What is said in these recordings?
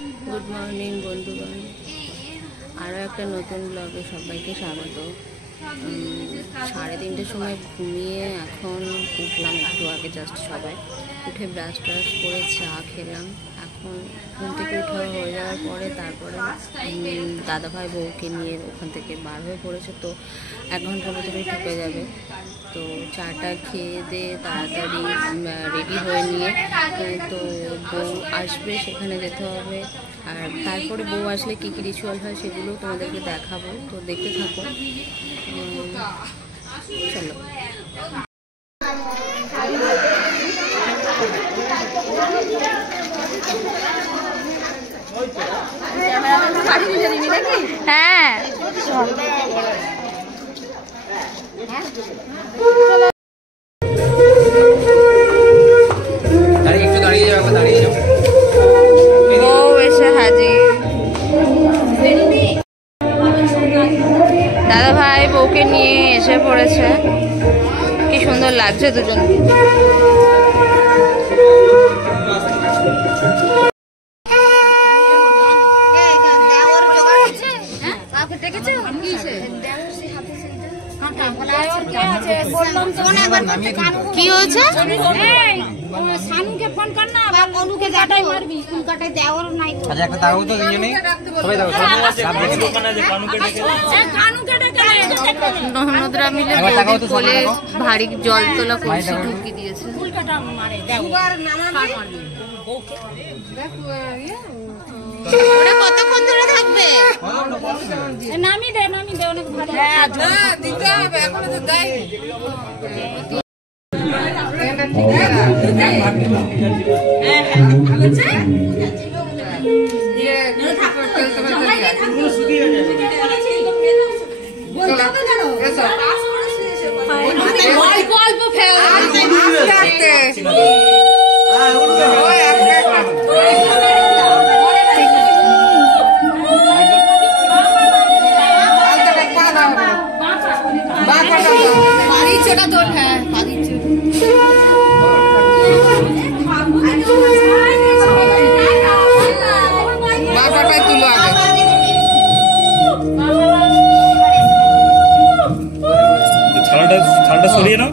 Good morning বন্ধুগণ, আরও একটা নতুন ব্লগে সবাইকে স্বাগত। 3:30টার সময় ঘুমিয়ে এখন উঠলাম, একটু আগে জাস্ট সবাই উঠে ব্রাশ ট্রাশ করে চা খেলাম। এখন ঘুম থেকে উঠা হয়ে যাওয়ার পরে তারপরে দাদাভাই বউকে নিয়ে ওখান থেকে বার হয়ে পড়েছে, তো 1 ঘন্টার ভেতরে ঢুকে যাবে। তো চাটা খেয়ে দিয়ে তাড়াতাড়ি রেডি হয়ে নিয়ে তো বউ আসবে, সেখানে যেতে হবে। আর তারপরে বউ আসলে কী কী রিচুয়াল হয় সেগুলো তোমাদেরকে দেখাবো, তো দেখতে থাকো। চলো। হ্যাঁ বউ এসে হাজির। দাদা ভাই বউকে নিয়ে এসে পড়েছে, কি সুন্দর লাগছে দুজন। কি হয়েছে? ফোন কর না, অনুকে কাটাই মারবি, কোন কাটাই দেওয়ার নাই। আচ্ছা একটা দাও তো দুজনে সবাই দাও, ননদরা মিলে বলে ভারী জল তোলা কলসি ঢুকিয়ে দিয়েছে। ওরা কতক্ষণ ধরে থাকবে? নামি দে অনেক ভারী দিতে হবে, এখন তো দেয়নি। সরিয়ে নাও,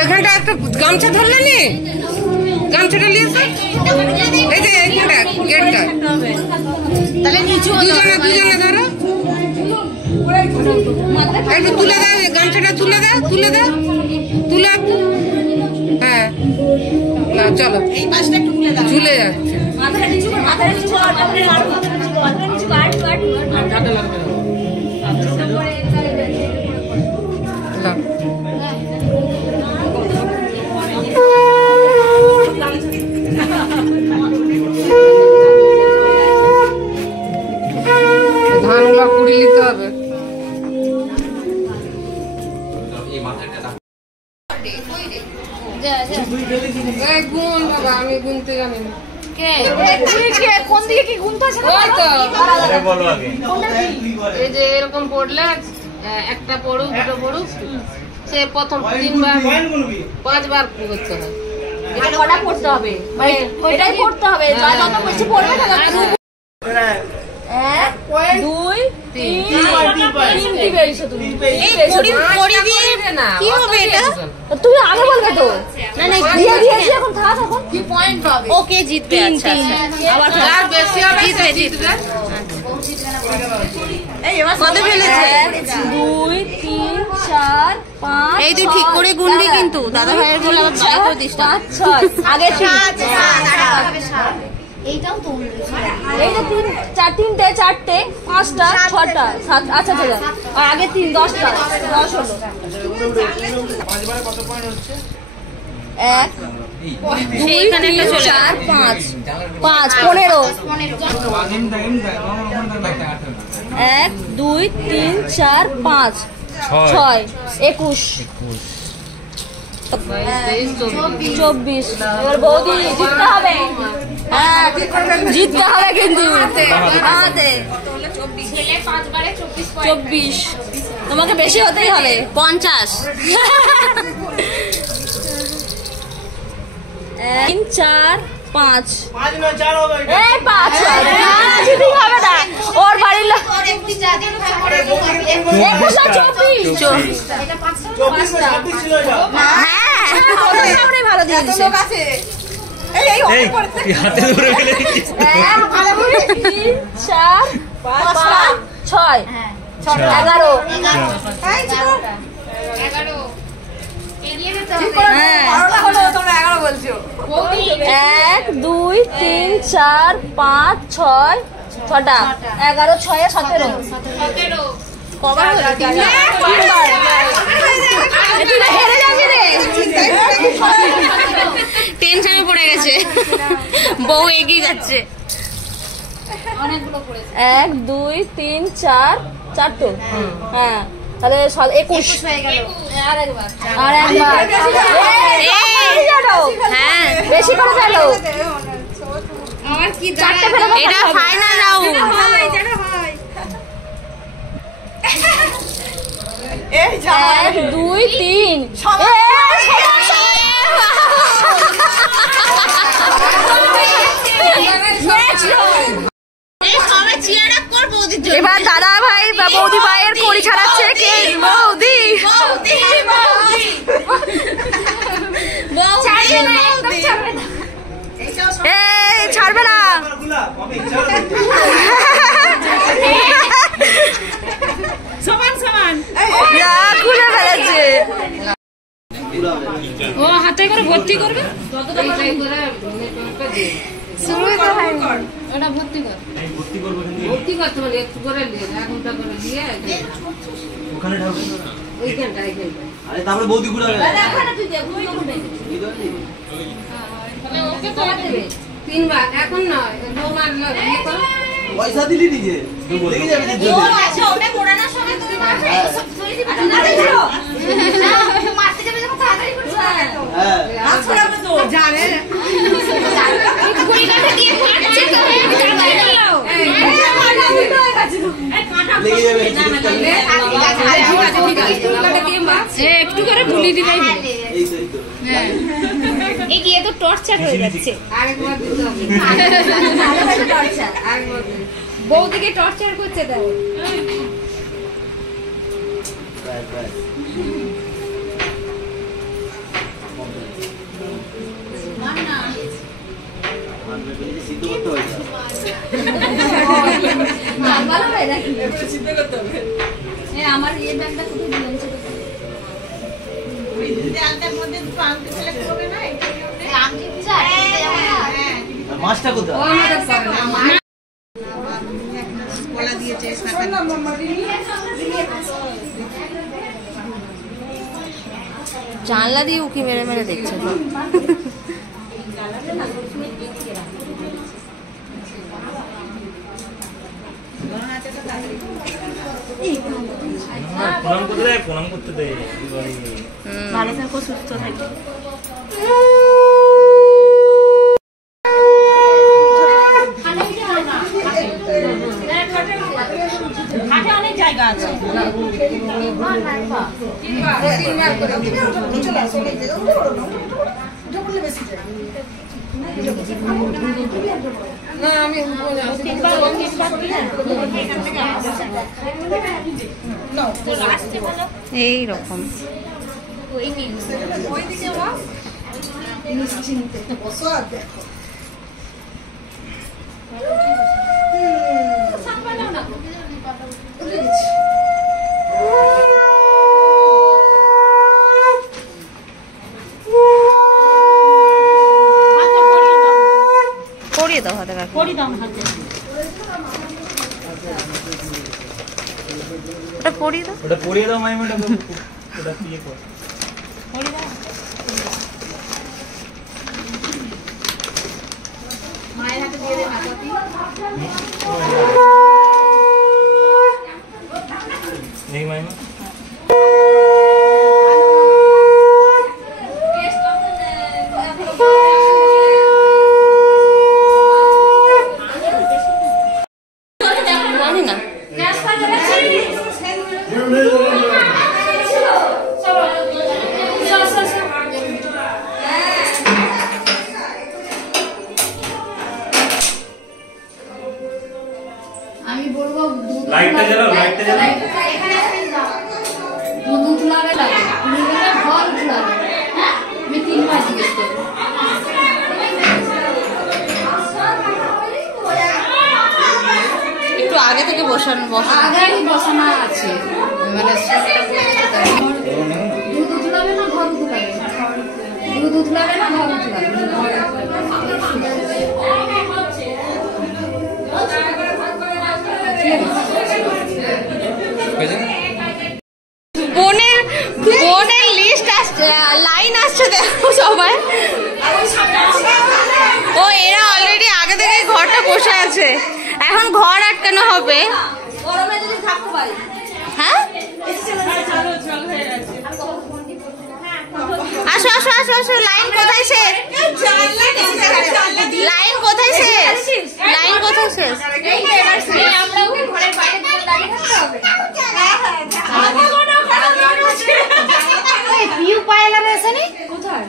এখানটা একটা গামছা ধরলে নি, গামছাটা নিয়েছে এই যে এইখানটা গেটটা, তাহলে নিচু দুজনে ধরো, একটু তুলে দাও, গামছাটা তুলে দাও, তুলে হ্যাঁ না চলো, এই পাশটা একটু তুলে দাও, ঝুলে যাচ্ছে। ধানগুলো কুড়ি নিতে হবে। গুণ বাবা, আমি গুনতে জানি না। কোন দিকে কি গুনতে আছে? এই যে এরকম পড়লে একটা পড়ুক, দুটো পড়ুক, সে প্রথম 3 বার 5 বার করতে হয়। কটা পড়তে হবে? এটাই পড়তে হবে, যত বেশি পড়বে না। 1 2 3 তিনটি বেরিয়েছো তুমি। কি হবে এটা? তুমি আগে বলবে তো। না দিয়ে দিয়েছি, এখন থাক, এখন কি পয়েন্ট পাবে? ওকে জিতবে। আচ্ছা আবার আর বেশি হবে জিতবে। কত ফেলেছে? 2 3 4 5। এই তুই ঠিক করে গুনবি কিন্তু, দাদা ভাইয়ের বলে আবার ভয় করে দিস না। 5 6 আগে 7 এইটাও তো এইটা 3 4 তিনটে 4টে 5টা 6টা 7। আচ্ছা ঠিক আছে, আর আগে 3 10টা 10 হলো। 5 বারে কত পয়েন্ট হচ্ছে? 1 সেইখানে একটা চলে 4 5 5 15 1 2 3 4 5 6 21 24। এবার বৌদি জিততে হবে, হ্যাঁ জিততে হবে কিন্তু। 24 তোমাকে বেশি হতেই হবে। 50 3 4 5 5 না 4 হবে এটা। এই 5 চিটিং হবে না। ওর বাড়ির লোক 24 26 ছিল এটা। হ্যাঁ আমরা ভালো দিয়ে দিছে। এই তুই হাতে ধরে ফেলে দিচ্ছিস। 1 2 3 4 5 6 11 1 2 3 4 5 6 6টা 11 6 17 কবার হলো? হেরে যাবি রে। টেনশনে পড়ে গেছে বউ এগিয়ে যাচ্ছে 1 2 3 4 4 তো হ্যাঁ তাহলে 21 আর একবার হ্যাঁ বেশি করে ফেলো। চারটে ফেলে দাও। এটা ফাইনাল রাউন্ড 1 2 3 এবার দাদা ভাই বা বৌদি ভাইয়ের কড়ি ছাড়াচ্ছে কে? বৌদি এই ছাড়বে না। যা খুলে ফেলেছে। ও হাতে করে ভর্তি করবে ওটা ভর্তি কর ভর্তি করতে বলে একটু করে নিয়ে 1 ঘন্টা করে দিয়ে ওখানে ঢালবে ওইখানটা আরে তারপরে বৌদি ঘুরাবে। ওকে তো দেবে 3 বার এখন নয় 2 বার ইয়ে করো পয়সা দিলি নিজে লেগে যাবে যে ও আচ্ছা ওটা কোরানোর সময় তুমি মারবে সব সরি দিবে না মারতে যাবে যখন তাড়াতাড়ি করে হ্যাঁ ছড়াবে তো জানে কুড়িটা দিয়ে ফাটছে তো লেগে যাবে একটু করে ভুলি দিলেই হলো এই তো এগিয়ে তো টর্চার হয়ে যাচ্ছে। আরেকবার দিতে হবে টর্চার আরেকবার দিতে বৌদিকে টর্চার করছে দাও। সিদ্ধ করতে হয় ভালো হয় নাকি সিদ্ধ করতে হবে। আমার এই ব্যাগটা কোথায় দিলাম সেটা মাছটা কোথায়? ও আমাদের পাবে না জানলা দিয়ে উকি মেরে মেরে দেখছে প্রণাম করতে দেয় ভালো থাকো সুস্থ থাকো। হাটে অনেক জায়গা আছে। এই রকম পরিয়ে দাও হাতে কাকে ওটা পরিয়ে দাও ওটা পরিয়ে দাও মাইমাটা ওটা দিয়ে কর মায়ের হাতে দিয়ে দে হাতাতি। নেই মাইমা জানি না উঠলাবে লাগে, তুমি বললে ঘর উঠলাবে। আমি 3 বার জিজ্ঞেস করবো। একটু আগে থেকে বসানো আছে, মানে দুধ উঠলাবে না ঘর উঠলাবে, দুধ উঠলাবে না ঘর উঠলাবে। বোনের লিস্ট আসছে, লাইন আসছে দেখো সবাই। ও এরা অলরেডি আগে থেকে ঘরটা বসে আছে, এখন ঘর আটকানো হবে। হ্যাঁ আসো আসো আসো আসো, লাইন কোথায় শেষ? লাইন কোথায় শেষ? লাইন কোথায় শেষ?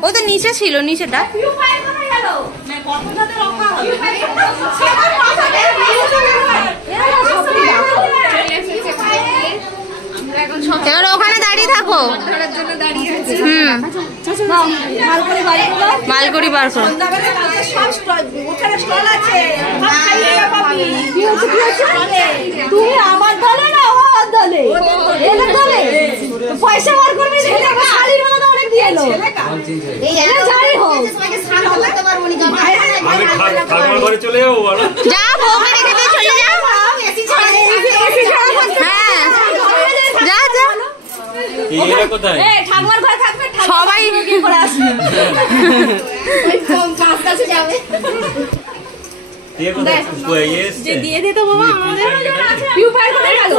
ও তো নিচে ছিল, নিচেটা। এবার ওখানে দাঁড়িয়ে থাকো। মালগুড়ি বার করো। তুমি আমার দলে না আমার দলে, এদের দলে পয়সা বার করবে, শাড়ির বেলা তো অনেক দিয়ে এলো। যাই হোক চলে যাবো, যা বউকে রেখে দিয়ে চলে যাও। হ্যাঁ যা যা, কোথায় ঠাকুমার ঘরে থাকবে, সবাই করে আসবে। দিয়ে দিত বাবা আমাদের পিউরিফায়ার করে গেল।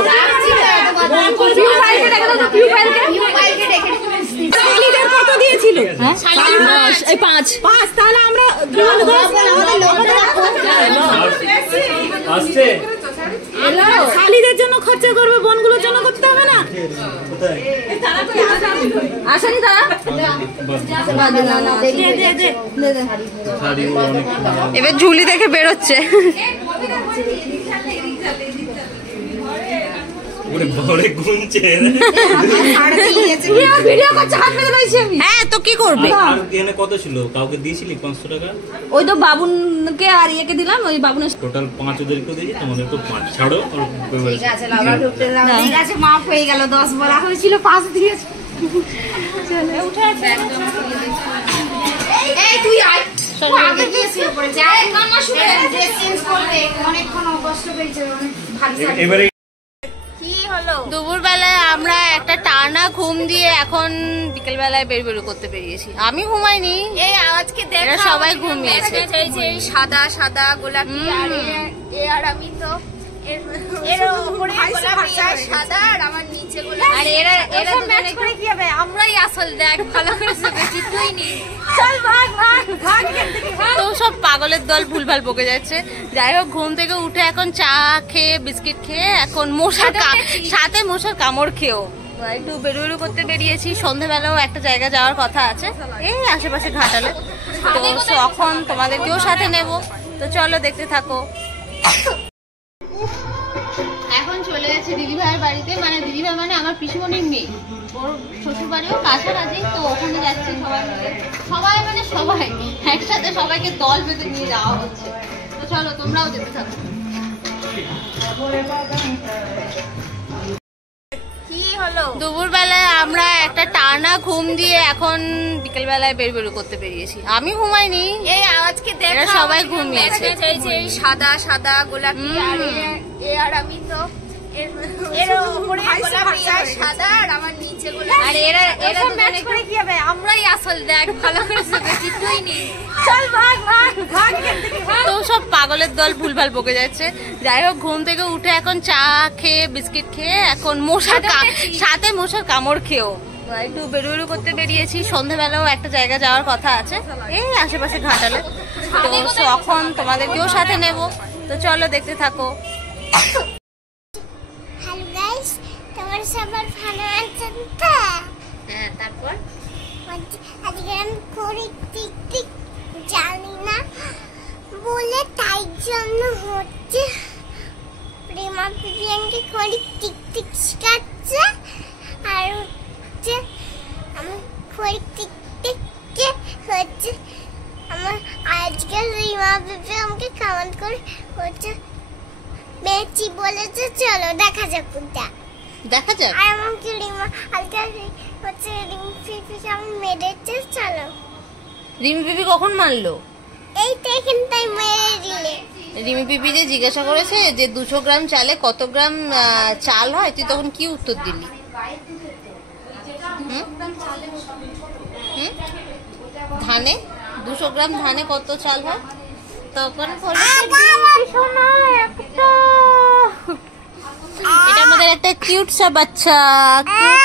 শালিদের কত দিয়েছিল? এই 5 তাহলে আমরা আসছে। শালিদের জন্য খরচা করবে, বোনগুলোর জন্য করতে হবে না? আসেনি তারা? এবার ঝুলি দেখে বেরোচ্ছে। হ্যাঁ তো কি করবে? কত ছিল? কাউকে দিয়েছিলি 500 টাকা? ওই তো বাবুনকে আর ইয়েকে দিলাম, ওই বাবুনের টোটাল 5 ওদেরকে দিয়েছি, তোমাদের তো 5 ছাড়ো। ঠিক আছে, মাফ হয়ে গেল। 10 বলা হয়েছিল, 5 দিয়েছি। এই তুই আয়, আগে গিয়ে শুয়ে পড়ে যা, কান্না শুনে ড্রেস চেঞ্জ করবে, অনেকক্ষণ কষ্ট পেয়েছে, অনেক ভারী। এবারে দুপুর বেলায় আমরা একটা টানা ঘুম দিয়ে এখন বিকেল বেলায় বেরু করতে বেরিয়েছি। আমি ঘুমাইনি, এই আজকে দেখা সবাই ঘুমিয়েছে। এই সাদা সাদা গোলাপি, আর আমি তো এর উপরে গোলাপি আর সাদা, আর আমার নিচে গোলাপি। আর এরা ম্যাচ করে কি হবে? আমরাই আসল, দেখ ভালো করে বেশি তুই নি। চল ভাগ ভাগ ভাগ। তো সব পাগলের দল ভুলভাল বকে যাচ্ছে। যাই হোক, ঘুম থেকে উঠে এখন চা খেয়ে বিস্কিট খেয়ে এখন সাথে মশার কামড় খেয়েও একটু বেরু করতে বেরিয়েছি। সন্ধ্যাবেলাও একটা জায়গা যাওয়ার কথা আছে, এই আশেপাশে ঘাটালে। তো এখন তোমাদেরকেও সাথে নেব, তো চলো দেখতে থাকো। এখন চলে গেছে দিদিভাইয়ের বাড়িতে, মানে দিদিভাই মানে আমার পিসিমণির মেয়ে, ওর শ্বশুর বাড়িও কাছাকাছি। তো ওখানে যাচ্ছে সবাই মিলে, সবাই মানে সবাই একসাথে, সবাইকে দল বেঁধে নিয়ে যাওয়া হচ্ছে। তো চলো তোমরাও যেতে থাকো। কি হলো? দুপুর বেলায় আমরা একটা টানা ঘুম দিয়ে এখন বিকেল বেলায় বেরু করতে বেরিয়েছি। আমি ঘুমাইনি, এই আজকে দেখা সবাই ঘুমিয়েছে। এই সাদা সাদা গোলাপি, আর আমি তো এর উপরে গোলাপি আর সাদা, আর আমার নিচে গোলাপি। আর এরা ম্যাচ করে কি হবে? আমরাই আসল, দেখ ভালো করে বেশি তুই নি। চল ভাগ ভাগ ভাগ। তো সব পাগলের দল ভুলভাল বকে যাচ্ছে। যাই হোক, ঘুম থেকে উঠে এখন চা খেয়ে বিস্কিট খেয়ে এখন সাথে মশার কামড় খেয়েও একটু বেরু করতে বেরিয়েছি। সন্ধ্যাবেলাও একটা জায়গা যাওয়ার কথা আছে, এই আশেপাশে ঘাটালে। তো এখন তোমাদেরকেও সাথে নেব, তো চলো দেখতে থাকো। হ্যালো গাইস, তোমার সবার ভালো আছেন তো? হ্যাঁ, তারপর আজকে আমি করি টিক টিক জানি না বলে, তাই জন্য হচ্ছে প্রেমা প্রিয়াঙ্কি করি টিক টিক শিখাচ্ছে। আর হচ্ছে প্রত্যেককে হচ্ছে আমার আজকে রিমা বেবি আমাকে কমেন্ট করে হচ্ছে বেচি বলেছে চলো দেখা যাক কোনটা দেখা যাক। আর আমাকে রিমা আজকে হচ্ছে রিম ফিফি কেমন মেরেছে চলো। রিমি পিপি কখন মারলো? এই তো এখানটাই মেরে দিলে। রিমি পিপি যে জিজ্ঞাসা করেছে যে 200 গ্রাম চালে কত গ্রাম চাল হয়, তুই তখন কি উত্তর দিলি? হুম? হুম? ধানে 200 গ্রাম ধানে কত চাল হয়? তখন এটা আমাদের একটা কিউট সা বাচ্চা, কিউট